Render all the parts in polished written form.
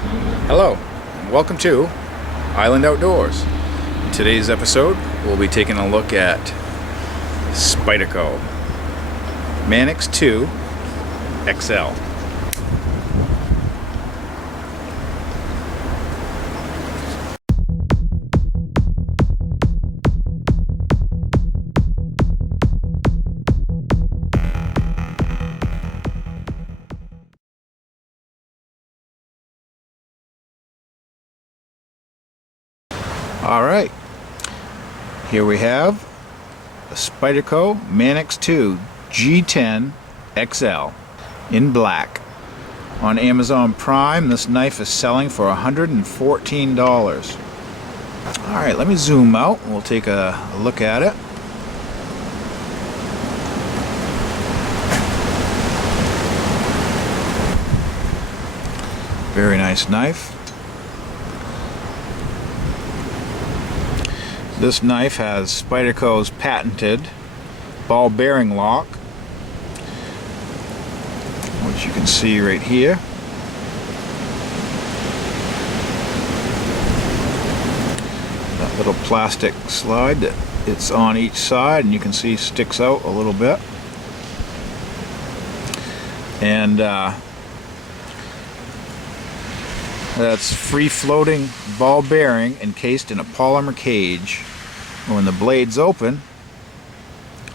Hello, and welcome to Island Outdoors. In today's episode, we'll be taking a look at Spyderco Manix 2 XL. Alright, here we have the Spyderco Manix 2 G10 XL in black. On Amazon Prime, this knife is selling for $114. Alright, let me zoom out and we'll take a look at it. Very nice knife. This knife has Spyderco's patented ball bearing lock, which you can see right here. That little plastic slide that it's on each side, and you can see sticks out a little bit. And that's free-floating ball bearing encased in a polymer cage. When the blade's open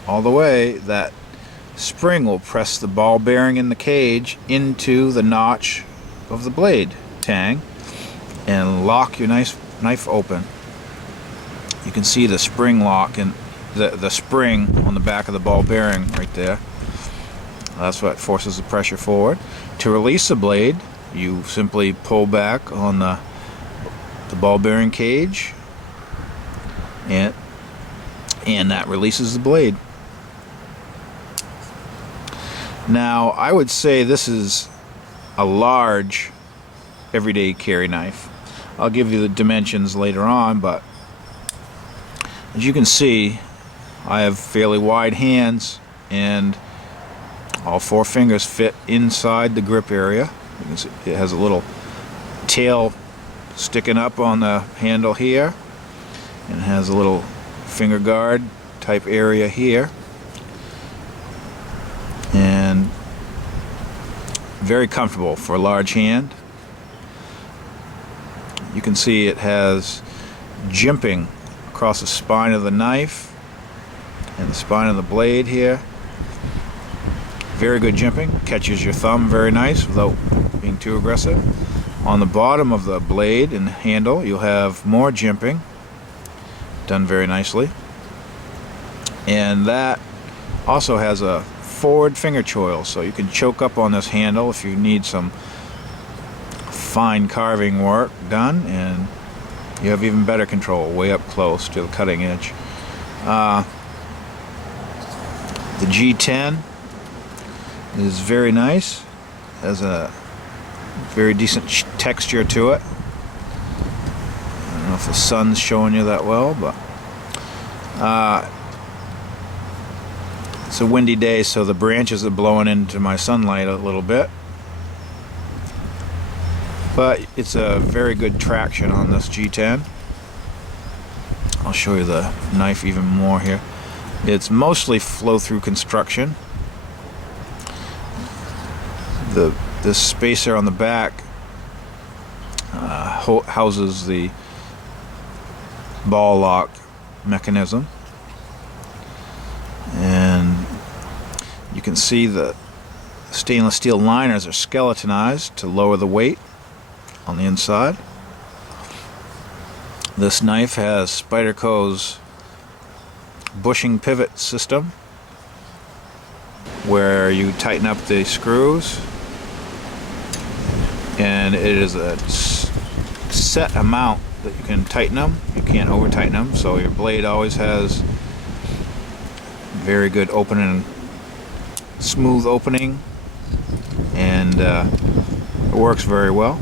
all the way, that spring will press the ball bearing in the cage into the notch of the blade tang and lock your knife open. You can see the spring lock and the spring on the back of the ball bearing right there. That's what forces the pressure forward. To release the blade, you simply pull back on the ball bearing cage, and that releases the blade. Now, I would say this is a large everyday carry knife. I'll give you the dimensions later on, but as you can see, I have fairly wide hands and all four fingers fit inside the grip area. You can see it has a little tail sticking up on the handle here, and it has a little finger guard type area here, and very comfortable for a large hand. You can see it has jimping across the spine of the knife and the spine of the blade here. Very good jimping, catches your thumb very nice without being too aggressive. On the bottom of the blade and handle, you'll have more jimping, done very nicely. And that also has a forward finger choil, so you can choke up on this handle if you need some fine carving work done, and you have even better control way up close to the cutting edge. The G10 is very nice, has a very decent texture to it. I don't know if the sun's showing you that well, but it's a windy day, so the branches are blowing into my sunlight a little bit, but it's a very good traction on this G10. I'll show you the knife even more here. It's mostly flow-through construction. This spacer on the back houses the ball lock mechanism, and you can see the stainless steel liners are skeletonized to lower the weight on the inside. This knife has Spyderco's bushing pivot system, where you tighten up the screws, and it is a set amount that you can tighten them. You can't over tighten them, so your blade always has very good opening, smooth opening, and it works very well.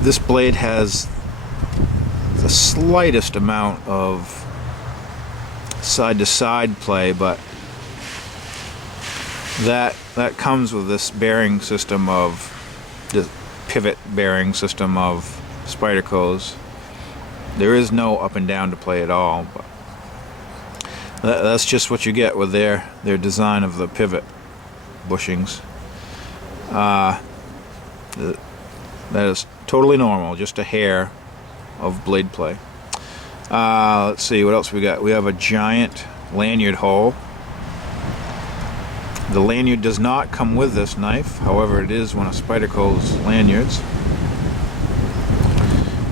This blade has the slightest amount of side-to-side play, but that comes with this bearing system of the pivot bearing system of Spyderco's. There is no up and down to play at all, but that's just what you get with their design of the pivot bushings. That is totally normal, just a hair of blade play. Let's see what else we got. We have a giant lanyard hole. The lanyard does not come with this knife, however it is one of Spyderco's lanyards.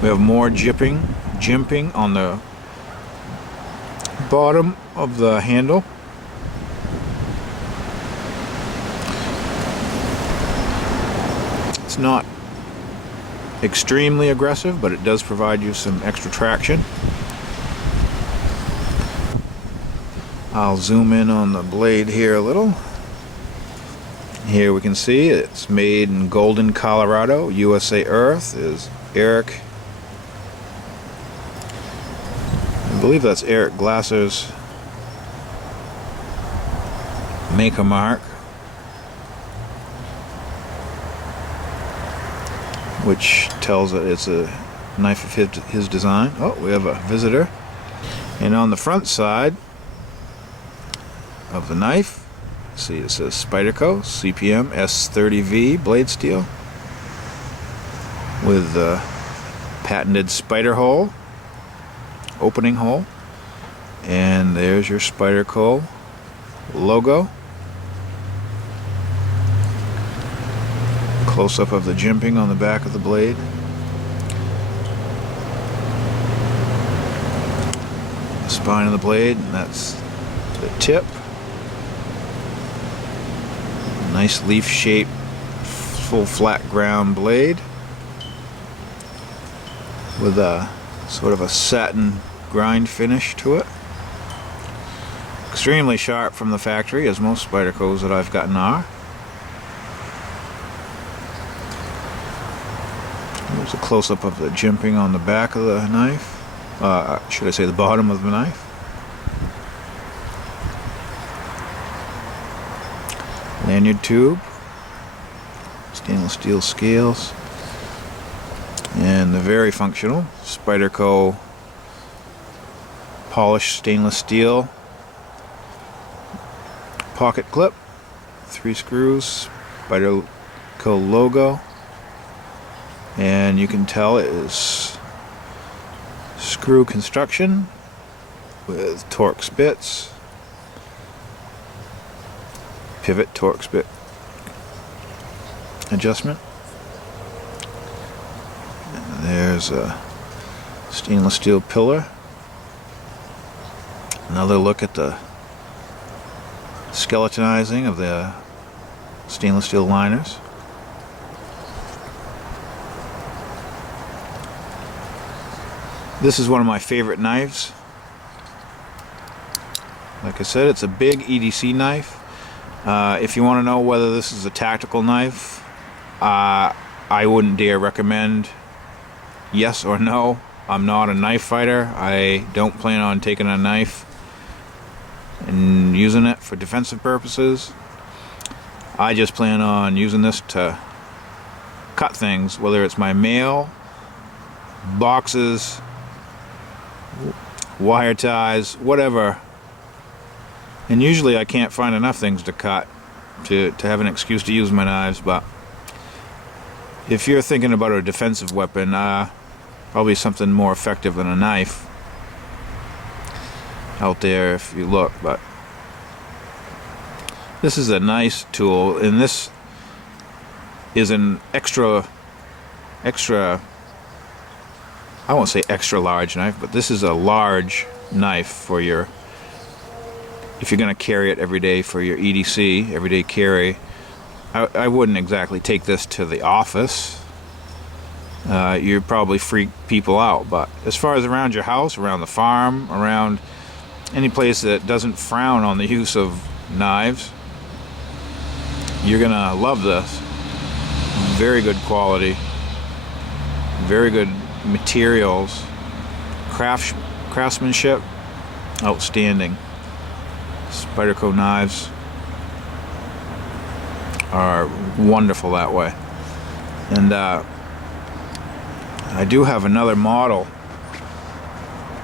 We have more jimping on the bottom of the handle. It's not extremely aggressive, but it does provide you some extra traction. I'll zoom in on the blade here a little. Here we can see it's made in Golden, Colorado. U.S.A. Earth is Eric. I believe that's Eric Glasser's maker mark, which tells that it's a knife of his design. Oh, we have a visitor. And on the front side of the knife, see, it says Spyderco CPM S30V blade steel with the patented spider hole, opening hole, and there's your Spyderco logo. Close up of the jimping on the back of the blade. The spine of the blade, and that's the tip. Nice leaf shape, full flat ground blade with a sort of a satin grind finish to it. Extremely sharp from the factory, as most Spydercos that I've gotten are. There's a close-up of the jimping on the back of the knife. Should I say the bottom of the knife? Lanyard tube, stainless steel scales, and the very functional Spyderco polished stainless steel pocket clip, 3 screws, Spyderco logo, and you can tell it is screw construction with Torx bits. Pivot Torx bit adjustment. And there's a stainless steel pillar. Another look at the skeletonizing of the stainless steel liners. This is one of my favorite knives. Like I said, it's a big EDC knife. If you want to know whether this is a tactical knife, I wouldn't dare recommend yes or no. I'm not a knife fighter. I don't plan on taking a knife and using it for defensive purposes. I just plan on using this to cut things, whether it's my mail, boxes, wire ties, whatever. And usually I can't find enough things to cut to have an excuse to use my knives, but if you're thinking about a defensive weapon, probably something more effective than a knife out there if you look. But this is a nice tool, and this is an extra I won't say extra large knife, but this is a large knife for your, if you're going to carry it every day for your EDC, everyday carry. I wouldn't exactly take this to the office. You'd probably freak people out, but as far as around your house, around the farm, around any place that doesn't frown on the use of knives, you're gonna love this. Very good quality, very good materials, craftsmanship, outstanding. Spyderco knives. are wonderful that way. And I do have another model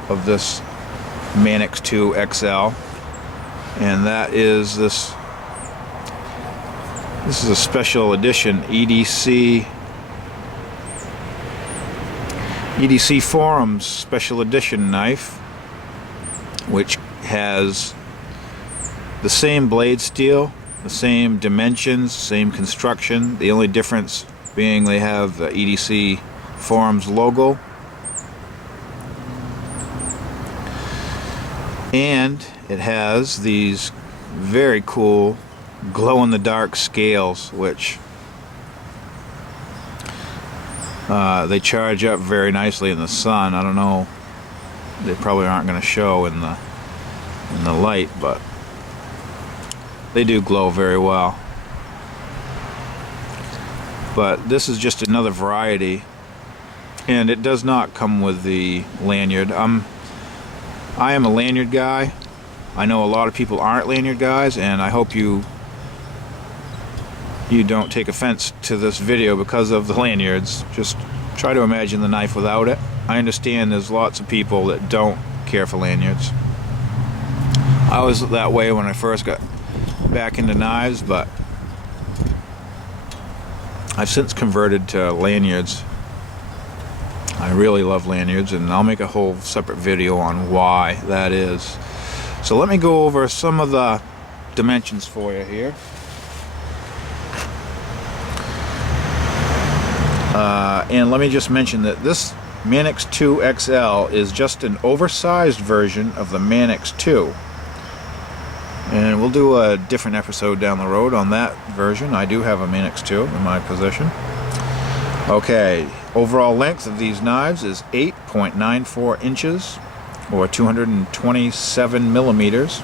of this Manix 2 XL, and that is this. This is a special edition EDC Forums special edition knife, which has the same blade steel, the same dimensions, same construction. The only difference being they have the EDC Forums logo, and it has these very cool glow-in-the-dark scales, which they charge up very nicely in the sun. I don't know, they probably aren't going to show in the light, but they do glow very well. But this is just another variety, and it does not come with the lanyard. I am a lanyard guy. I know a lot of people aren't lanyard guys, and I hope you don't take offense to this video because of the lanyards. Just try to imagine the knife without it. I understand there's lots of people that don't care for lanyards. I was that way when I first got back into knives, but I've since converted to lanyards. I really love lanyards, and I'll make a whole separate video on why that is. So let me go over some of the dimensions for you here. And let me just mention that this Manix 2 XL is just an oversized version of the Manix 2. And we'll do a different episode down the road on that version. I do have a Manix 2 in my possession. Okay, overall length of these knives is 8.94 inches, or 227 millimeters.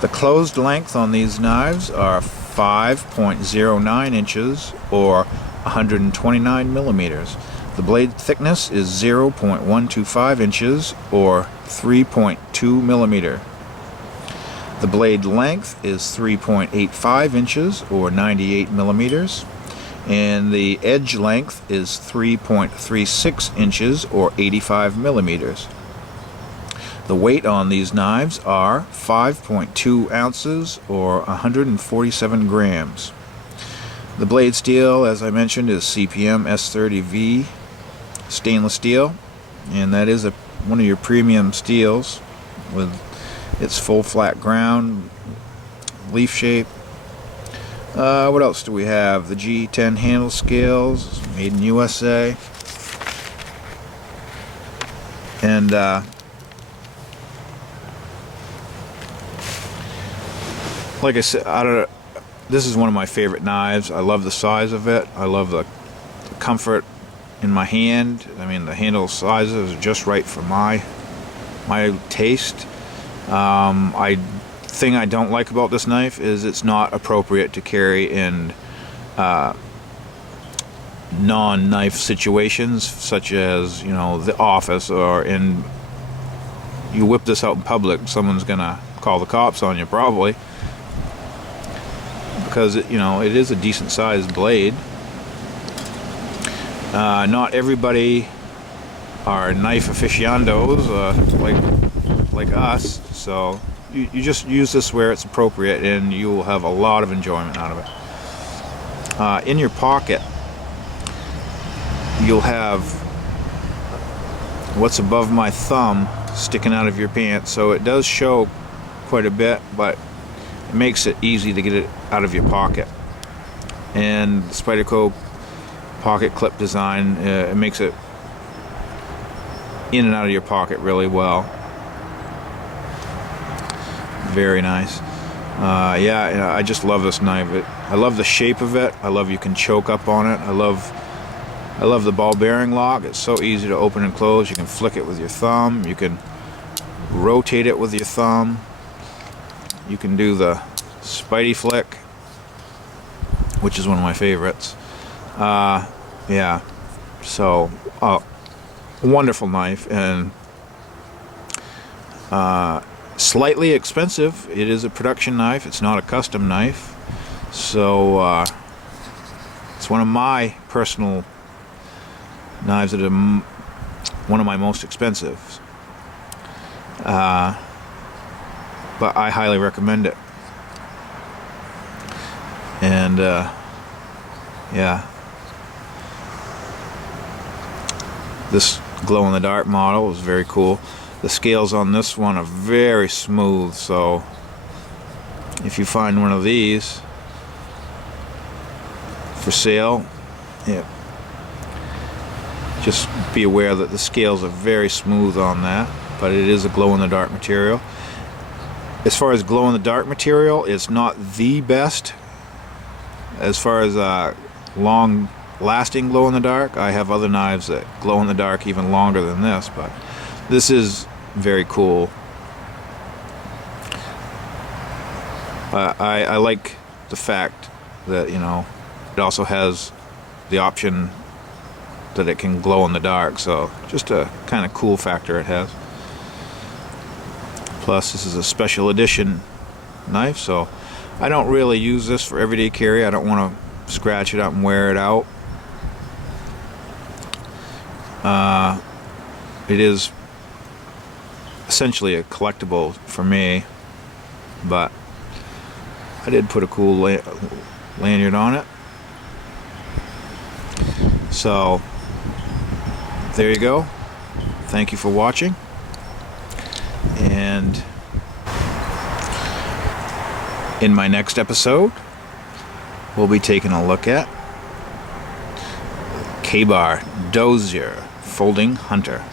The closed length on these knives are 5.09 inches, or 129 millimeters. The blade thickness is 0.125 inches, or 3.2 millimeter. The blade length is 3.85 inches, or 98 millimeters. And the edge length is 3.36 inches, or 85 millimeters. The weight on these knives are 5.2 ounces, or 147 grams. The blade steel, as I mentioned, is CPM S30V stainless steel, and that is one of your premium steels with its full flat ground, leaf shape. What else do we have? The G10 handle scales, made in USA. And like I said, this is one of my favorite knives. I love the size of it. I love the comfort in my hand. I mean, the handle sizes are just right for my taste. Thing I don't like about this knife is it's not appropriate to carry in non-knife situations, such as, you know, the office, or you whip this out in public, someone's gonna call the cops on you probably, because it is a decent sized blade. Not everybody are knife aficionados like us, so you just use this where it's appropriate, and you will have a lot of enjoyment out of it. In your pocket, you'll have what's above my thumb sticking out of your pants, so it does show quite a bit, but it makes it easy to get it out of your pocket. And the Spyderco pocket clip design, it makes it in and out of your pocket really well. Very nice. Yeah, I just love this knife. I love the shape of it. I love you can choke up on it. I love the ball bearing lock. It's so easy to open and close. You can flick it with your thumb. You can rotate it with your thumb. You can do the Spidey flick, which is one of my favorites. Yeah, so wonderful knife, and slightly expensive. It is a production knife. It's not a custom knife. So it's one of my personal knives that are one of my most expensive. But I highly recommend it. And yeah, this glow-in-the-dark model is very cool. The scales on this one are very smooth, so if you find one of these for sale, yeah, just be aware that the scales are very smooth on that, but it is a glow-in-the-dark material. As far as glow-in-the-dark material, it's not the best. As far as long-lasting glow-in-the-dark, I have other knives that glow-in-the-dark even longer than this, but this is very cool. I like the fact that, you know, it also has the option that it can glow in the dark, so just a kind of cool factor it has. Plus, this is a special edition knife, so I don't really use this for everyday carry. I don't want to scratch it up and wear it out. It is essentially a collectible for me, but I did put a cool lanyard on it. So there you go. Thank you for watching, and in my next episode we'll be taking a look at Ka-Bar Dozier Folding Hunter.